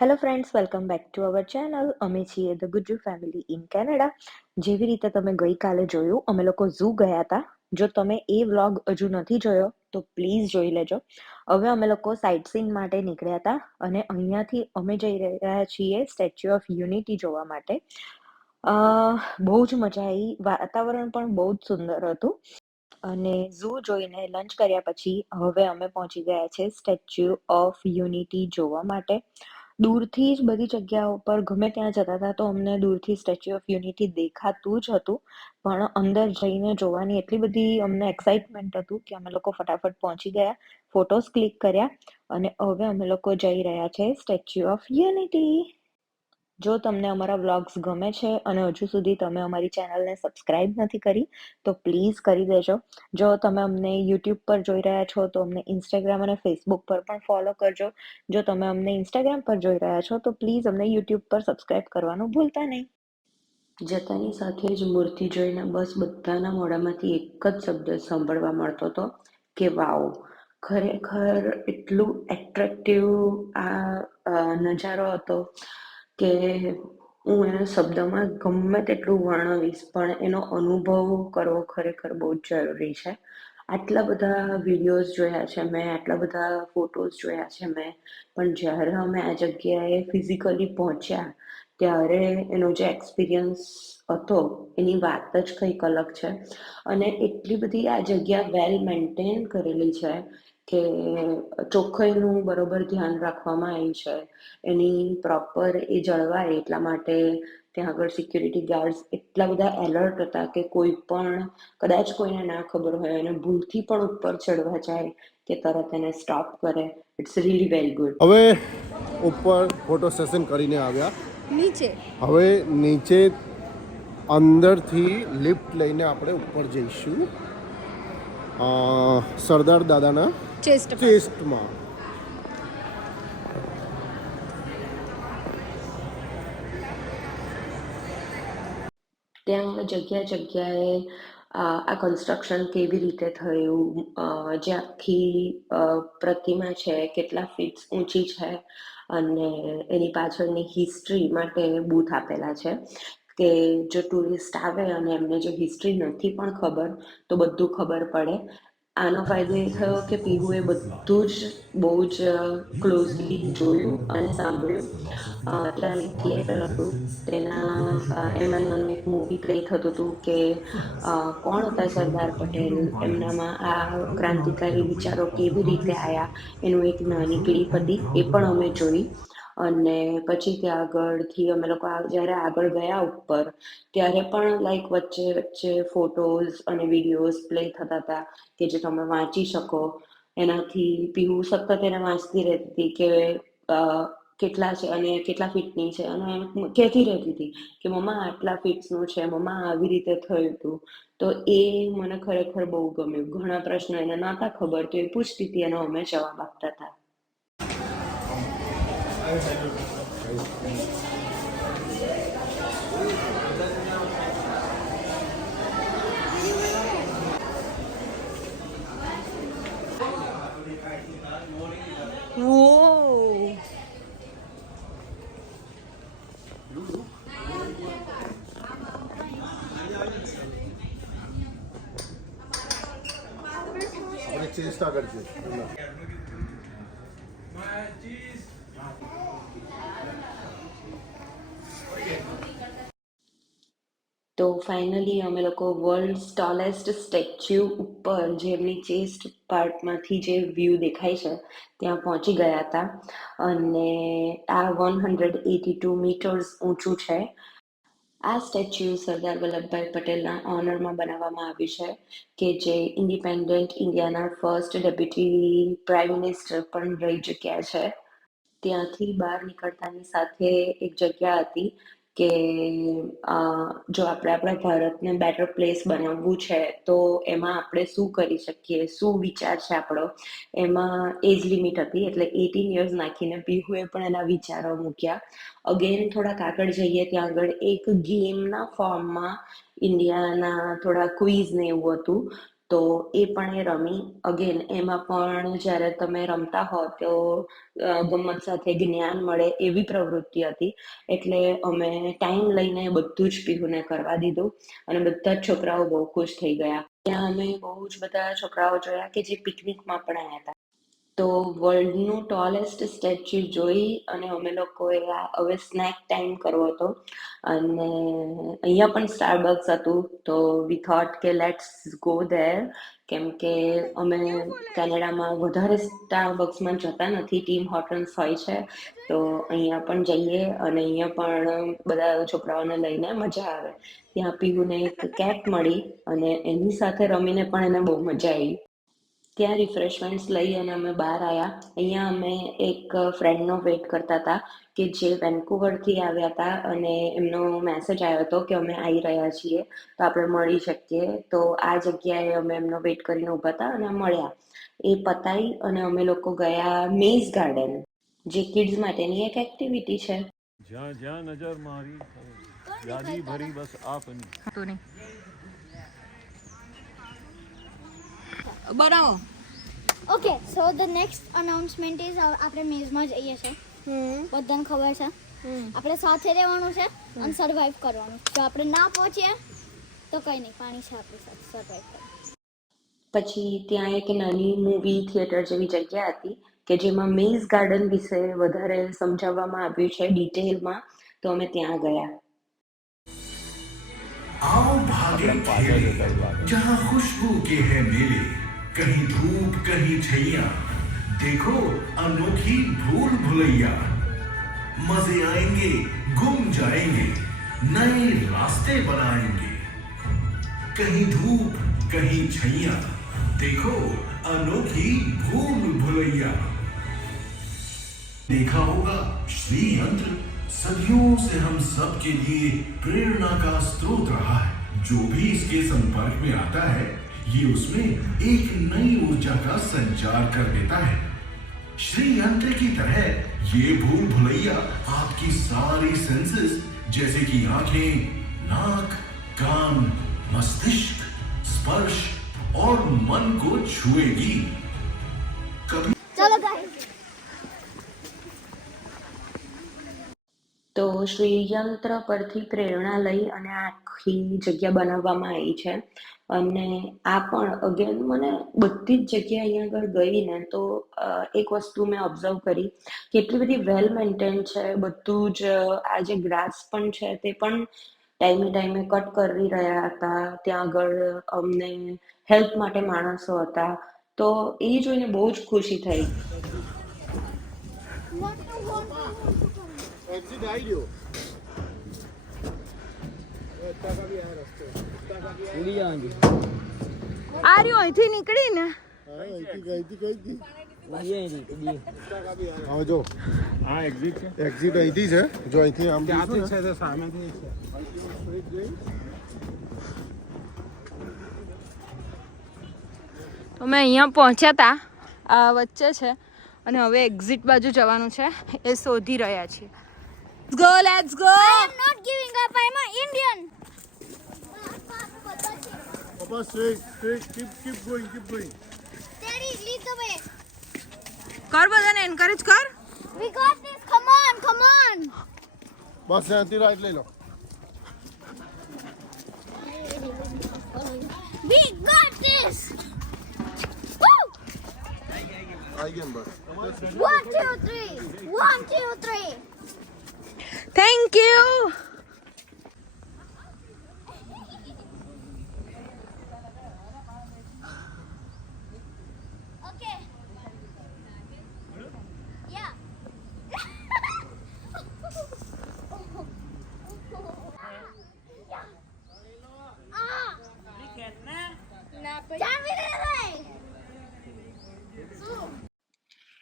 Hello friends, welcome back to our channel. અમે છીએ the Gujju family in Canada. જેવી રીતે તમે ગઈકાલે જોયું, અમે લોકો ઝૂ ગયા હતા. જો તમે એ વ્લોગ હજુ નથી જોયો તો પ્લીઝ જોઈ લેજો. હવે અમે લોકો સાઇટ સીન માટે નીકળ્યા હતા અને અહીંયાથી અમે જઈ રહ્યા છીએ સ્ટેચ્યુ ઓફ યુનિટી જોવા માટે. બહુ જ મજા આવી, વાતાવરણ પણ બહુ જ સુંદર હતું. અને ઝૂ જોઈને લંચ કર્યા પછી હવે અમે પહોંચી ગયા છે સ્ટેચ્યુ ઓફ યુનિટી જોવા માટે. દૂરથી જ બધી જગ્યાઓ પર ગમે ત્યાં જતા હતા તો અમને દૂરથી સ્ટેચ્યુ ઓફ યુનિટી દેખાતું જ હતું, પણ અંદર જઈને જોવાની એટલી બધી અમને એક્સાઇટમેન્ટ હતું કે અમે લોકો ફટાફટ પહોંચી ગયા, ફોટોઝ ક્લિક કર્યા અને હવે અમે લોકો જઈ રહ્યા છે સ્ટેચ્યુ ઓફ યુનિટી. જો તમને અમારા વ્લોગ્સ ગમે છે અને હજુ સુધી તમે અમારી ચેનલને સબસ્ક્રાઇબ નથી કરી તો પ્લીઝ કરી દેજો. જો તમે અમને યુટ્યુબ પર જોઈ રહ્યા છો તો અમને ઇન્સ્ટાગ્રામ અને ફેસબુક પર પણ ફોલો કરજો. જો તમે અમને ઇન્સ્ટાગ્રામ પર જોઈ રહ્યા છો તો પ્લીઝ અમને યુટ્યુબ પર સબસ્ક્રાઇબ કરવાનું ભૂલતા નહીં. જતાની સાથે જ મૂર્તિ જોઈને બસ બધાના મોઢામાંથી એક જ શબ્દ સાંભળવા મળતો હતો કે વાવ. ખરેખર એટલું એટ્રેક્ટિવ આ નજારો હતો કે હું એને શબ્દમાં ગમે તેટલું વર્ણવીશ પણ એનો અનુભવ કરવો ખરેખર બહુ જ જરૂરી છે. આટલા બધા વિડીયોઝ જોયા છે મેં, આટલા બધા ફોટોઝ જોયા છે મેં, પણ જ્યારે અમે આ જગ્યાએ ફિઝિકલી પહોંચ્યા ત્યારે એનો જે એક્સપિરિયન્સ હતો એની વાત જ કંઈક અલગ છે. અને એટલી બધી આ જગ્યા વેલ મેન્ટેન કરેલી છે કે ચોખ્ખાઈનું બરોબર ધ્યાન રાખવામાં આવ્યું છે. એની પ્રોપર એ જળવાય એટલા માટે ત્યાં આગળ સિક્યુરિટી ગાર્ડ્સ એટલા બધા એલર્ટ હતા કે કોઈ પણ કદાચ કોઈને ના ખબર હોય અને ભૂલથી પણ ઉપર ચડવા જાય કે તરત એને સ્ટોપ કરે. It's really very good. હવે ઉપર ફોટો સેશન કરીને આવ્યા હવે નીચે અંદરથી લિફ્ટ લઈને આપણે ઉપર જઈશું સરદાર દાદાના ચેસ્ટમાં. ત્યાં જગ્યાએ આ કન્સ્ટ્રક્શન કેવી રીતે થયું, જે આખી પ્રતિમા છે કેટલા ફીટ્સ ઊંચી છે અને એની પાછળની હિસ્ટ્રી માટે બૂથ આપેલા છે કે જો ટુરિસ્ટ આવે અને એમને જો હિસ્ટ્રી નથી પણ ખબર તો બધું ખબર પડે. આનો ફાયદો એ થયો કે પીહુએ બધું જ બહુ જ ક્લોઝલી જોયું અને સાંભળ્યું. ત્યાં એક થિયેટર હતું, એમાં નાનું એક મૂવી પ્લે થતું હતું કે કોણ હતા સરદાર પટેલ, એમનામાં આ ક્રાંતિકારી વિચારો કેવી રીતે આવ્યા, એનું એક નાની ક્લિપ હતી, એ પણ અમે જોઈ. અને પછી ત્યાં આગળથી અમે લોકો જ્યારે આગળ ગયા ઉપર ત્યારે પણ લાઈક વચ્ચે વચ્ચે ફોટોઝ અને વિડીયોઝ પ્લે થતા હતા કે જે તમે વાંચી શકો. એનાથી પીહુ સતત એને વાંચતી રહેતી હતી કે કેટલા છે અને કેટલા ફીટની છે, અને કહેતી રહેતી હતી કે મમ્મા આટલા ફીટ્સનું છે, મમ્મા આવી રીતે થયું હતું. તો એ મને ખરેખર બહુ ગમ્યું. ઘણા પ્રશ્નો એને નહોતા ખબર તો એ પૂછતી હતી, એનો અમે જવાબ આપતા હતા. આપણે ચેસ્ટ આગળ છે. તો ફાઇનલી અમે લોકો વર્લ્ડ ટોલેસ્ટ સ્ટેચ્યુ ઉપર, જે એમની ચેસ્ટ પાર્ટમાંથી જે વ્યૂ દેખાય છે ત્યાં પહોંચી ગયા હતા. અને આ 182 મીટર્સ ઊંચું છે. આ સ્ટેચ્યુ સરદાર વલ્લભભાઈ પટેલના ઓનરમાં બનાવવામાં આવ્યું છે કે જે ઇન્ડિપેન્ડન્ટ ઇન્ડિયાના ફર્સ્ટ ડેપ્યુટી પ્રાઇમ મિનિસ્ટર પણ રહી ચૂક્યા છે. ત્યાંથી બહાર નીકળતાની સાથે એક જગ્યા હતી કે જો આપણે આપણા ભારતને બેટર પ્લેસ બનાવવું છે તો એમાં આપણે શું કરી શકીએ, શું વિચાર છે આપણો. એમાં એજ લિમિટ હતી એટલે 18 યર્સ નાખીને પીહુએ પણ એના વિચારો મૂક્યા. અગેન થોડાક આગળ જઈએ ત્યાં આગળ એક ગેમના ફોર્મમાં ઇન્ડિયાના થોડા ક્વિઝ ને એવું હતું. તો એ પણ એ રમી. અગેન એમાં પણ જ્યારે તમે રમતા હો તો ગમ્મત સાથે જ્ઞાન મળે એવી પ્રવૃત્તિ હતી. એટલે અમે ટાઈમ લઈને બધું જ પીહુને કરવા દીધું અને બધા જ છોકરાઓ બહુ ખુશ થઈ ગયા. ત્યાં અમે બહુ જ બધા છોકરાઓ જોયા કે જે પિકનિકમાં પણ આવ્યા હતા. તો વર્લ્ડનું ટોલેસ્ટ સ્ટેચ્યુ જોઈ અને અમે લોકોએ હવે સ્નેક ટાઈમ કરવો હતો અને અહીંયા પણ સ્ટારબક્સ હતું. તો વી થોટ કે લેટ્સ ગો ધેર, કેમ કે અમે કેનેડામાં વધારે સ્ટારબક્સમાં જતા નથી, ટીમ હોર્ટન્સ હોય છે. તો અહીંયા પણ જઈએ અને અહીંયા પણ બધા છોકરાઓને લઈને મજા આવે. ત્યાં પીહુને એક કેટ મળી અને એની સાથે રમીને પણ એને બહુ મજા આવી. ત્યાં રિફ્રેશમેન્ટ્સ લઈ અને અમે બહાર આવ્યા. અહીંયા અમે એક ફ્રેન્ડનો વેઇટ કરતા હતા કે જે વેન્કુવરથી આવ્યા હતા અને એમનો મેસેજ આવ્યો હતો કે અમે આવી રહ્યા છીએ, તો આપણે મળી શકીએ. તો આ જગ્યાએ અમે એમનો વેઇટ કરીને ઊભા હતા અને મળ્યા. એ પતાઈ અને અમે લોકો ગયા મેઝ ગાર્ડન, જે કિડ્સ માટેની એક એક્ટિવિટી છે. જ્યાં જ્યાં નજર મારી યાદી ભરી બસ આપની. બનાવો. Okay so the next announcement is આપણે મેઝમાં જઈએ છે. બધાને ખબર છે આપણે સાથે રહેવાનું છે અને સર્વાઈવ કરવાનું. જો આપણે ના પહોંચીએ તો કંઈ નહીં, પાણી છે આપણી સાથે, સર્વાઈવ કરવાનું. પછી ત્યાં એક નાની મૂવી થિયેટર જેવી જગ્યા હતી કે જેમાં મેઝ ગાર્ડન વિશે વધારે સમજાવવામાં આવ્યું છે ડિટેલમાં. તો અમે ત્યાં ગયા. आओ भागे खेले जहाँ खुशबू के हैं मेले, कहीं धूप कहीं छैया, देखो अनोखी भूल भुलैया, मजे आएंगे गुम जाएंगे नए रास्ते बनाएंगे, कहीं धूप कहीं छैया, देखो अनोखी भूल भुलैया. देखा होगा श्री यंत्र सदियों से हम सब के लिए प्रेरणा का स्रोत रहा है. जो भी इसके संपर्क में आता है ये उसमें एक नई ऊर्जा का संचार कर देता है. श्री यंत्र की तरह ये भूल भुलैया आपकी सारी सेंसेस जैसे कि आंखें, नाक, कान, मस्तिष्क, स्पर्श और मन को छुएगी. कभी ચલો ગાઈસ. તો શ્રીયંત્ર પરથી પ્રેરણા લઈ અને આખી જગ્યા બનાવવામાં આવી છે. અને આ પણ અગેન મને બધી જ જગ્યાએ અહીંયા આગળ ગઈ ને તો એક વસ્તુ મેં ઓબ્ઝર્વ કરી કે એટલી બધી વેલ મેન્ટેન છે. બધું જ આ જે ગ્રાસ પણ છે તે પણ ટાઈમે કટ કરી રહ્યા હતા. ત્યાં આગળ અમને હેલ્પ માટે માણસો હતા. તો એ જોઈને બહુ જ ખુશી થઈ. एग्जिट आई लो इतना का भी है रास्ते, इतना का भी है. ઉડી જવાની. આ રહ્યું અહીંથી નીકળીને हाँ गई थी ઉડી અહીંથી ઉડી. इतना का भी है. हाँ जो આ એક્ઝિટ છે. એક્ઝિટ અહીંથી છે. જો અહીંથી આમ ત્યાંથી છે તો સામેથી છે. તો અમે અહીંયા પહોંચ્યા હતા, આ વચ્ચે છે અને હવે એક્ઝિટ બાજુ જવાનું છે, એ શોધી રહ્યા છીએ. Go let's go. I am not giving up. I am an Indian. Papa straight keep going Steady, lead the way. કર, બધાને એન્કરેજ કર. We got this. Come on, come on. બસ ત્યાંથી રાઈટ લઈ લો. We got this. Woo! આવી ગયા બસ. 1, 2, 3. 1, 2, 3. Thank you. Okay. Yeah.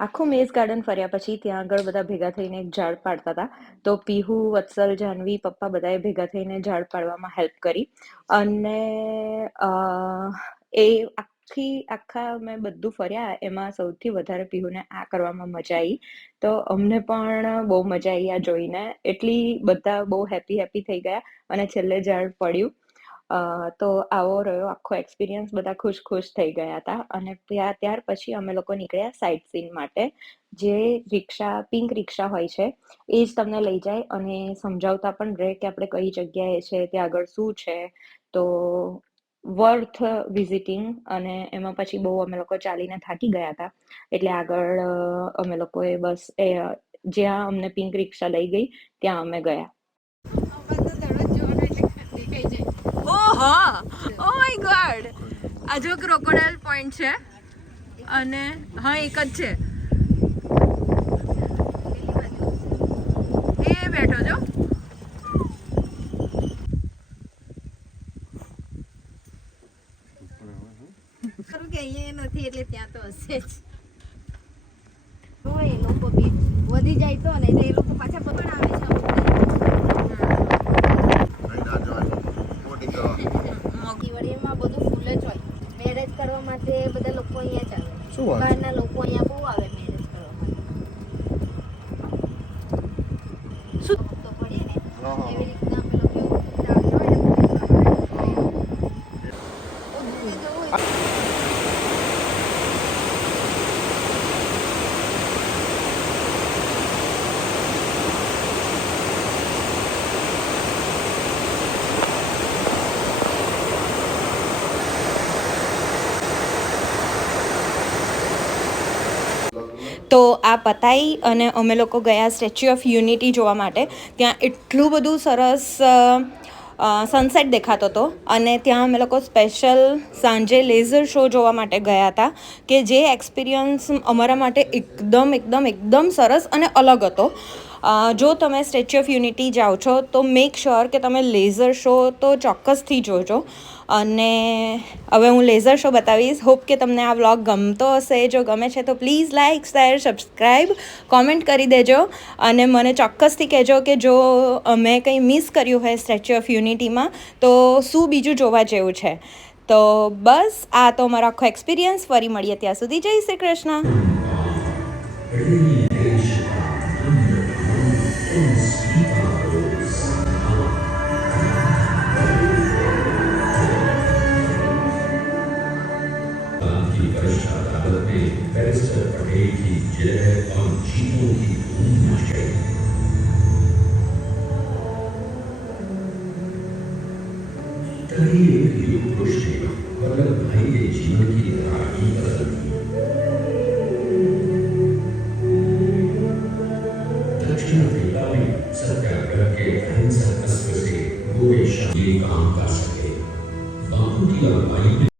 આખું maze garden ફર્યા પછી ત્યાં આગળ બધા ભેગા થઈને એક ઝાડ પાડતા હતા. તો પીહુ, વત્સલ, જાહ્નવી, પપ્પા બધાએ ભેગા થઈને ઝાડ પાડવામાં હેલ્પ કરી. અને એ આખા મેં બધું ફર્યા એમાં સૌથી વધારે પીહુને આ કરવામાં મજા આવી. તો અમને પણ બહુ મજા આવી આ જોઈને. એટલી બધા બહુ હેપી થઈ ગયા અને છેલ્લે ઝાડ પડ્યું. તો આવો રહ્યો આખો એક્સપિરિયન્સ. બધા ખુશ થઈ ગયા હતા. અને ત્યાર પછી અમે લોકો નીકળ્યા સાઇટ સીન માટે. જે પિંક રિક્ષા હોય છે એ જ તમને લઈ જાય અને સમજાવતા પણ રહે કે આપણે કઈ જગ્યાએ છે, ત્યાં આગળ શું છે. તો વર્થ વિઝિટિંગ. અને એમાં પછી બહુ અમે લોકો ચાલીને થાકી ગયા હતા, એટલે આગળ અમે લોકોએ બસ જ્યાં અમને પિંક રિક્ષા લઈ ગઈ ત્યાં અમે ગયા. ઓહો, ઓ માય ગોડ, આ જો ક્રોકોડાઇલ પોઈન્ટ છે. અને હા, એક જ છે. એ બેઠો જો. ખરું કે અહીંયા નથી એટલે ત્યાં તો હશે જ. એ લોકો બી વધી જાય તો ને એટલે એ લોકો પાછા પણ આવે છે. દિવાળીમાં બધું ફૂલ જ હોય. મેરેજ કરવા માટે બધા લોકો અહીંયા જ આવે. શું વાત છે? બહારના લોકો અહીંયા બહુ આવે મેરેજ કરવા માટે. શું? તો પડીએ ને હા, હા. એવી રીતના અમે લોકો ડાળીઓ હોય ને તો આ પતાઈ અને અમે લોકો ગયા સ્ટેચ્યુ ઓફ યુનિટી જોવા માટે. ત્યાં એટલું બધું સરસ સનસેટ દેખાતો હતો. અને ત્યાં અમે લોકો સ્પેશિયલ સાંજે લેઝર શો જોવા માટે ગયા હતા, કે જે એક્સપિરિયન્સ અમારા માટે એકદમ સરસ અને અલગ હતો. જો તમે સ્ટેચ્યુ ઓફ યુનિટી જાઓ છો તો મેક શ્યોર કે તમે લેઝર શો તો ચોક્કસથી જોજો. અને હવે હું લેઝર શો બતાવીશ. હોપ કે તમને આ વ્લોગ ગમતો હશે. જો ગમે છે તો please like, share, subscribe, comment કરી દેજો. અને મને ચોક્કસથી કહેજો કે જો મેં કંઈ મિસ કર્યું હોય સ્ટેચ્યુ ઓફ યુનિટીમાં તો શું બીજું જોવા જેવું છે. તો બસ આ તો મારો આખો એક્સપિરિયન્સ. ફરી મળીએ ત્યાં સુધી. જય શ્રી કૃષ્ણ. बैरिस्टर पटेल की जय और जीतों की धूम मच गई। तभी एक युग पुरुष ने वल्लभ भाई के जीवन की धारा ही बदल दी। दक्षिण अफ्रीका में सत्याग्रह के अहिंसक अस्त्र से गोरे शाही काम कर सके। बाहों की लंबाई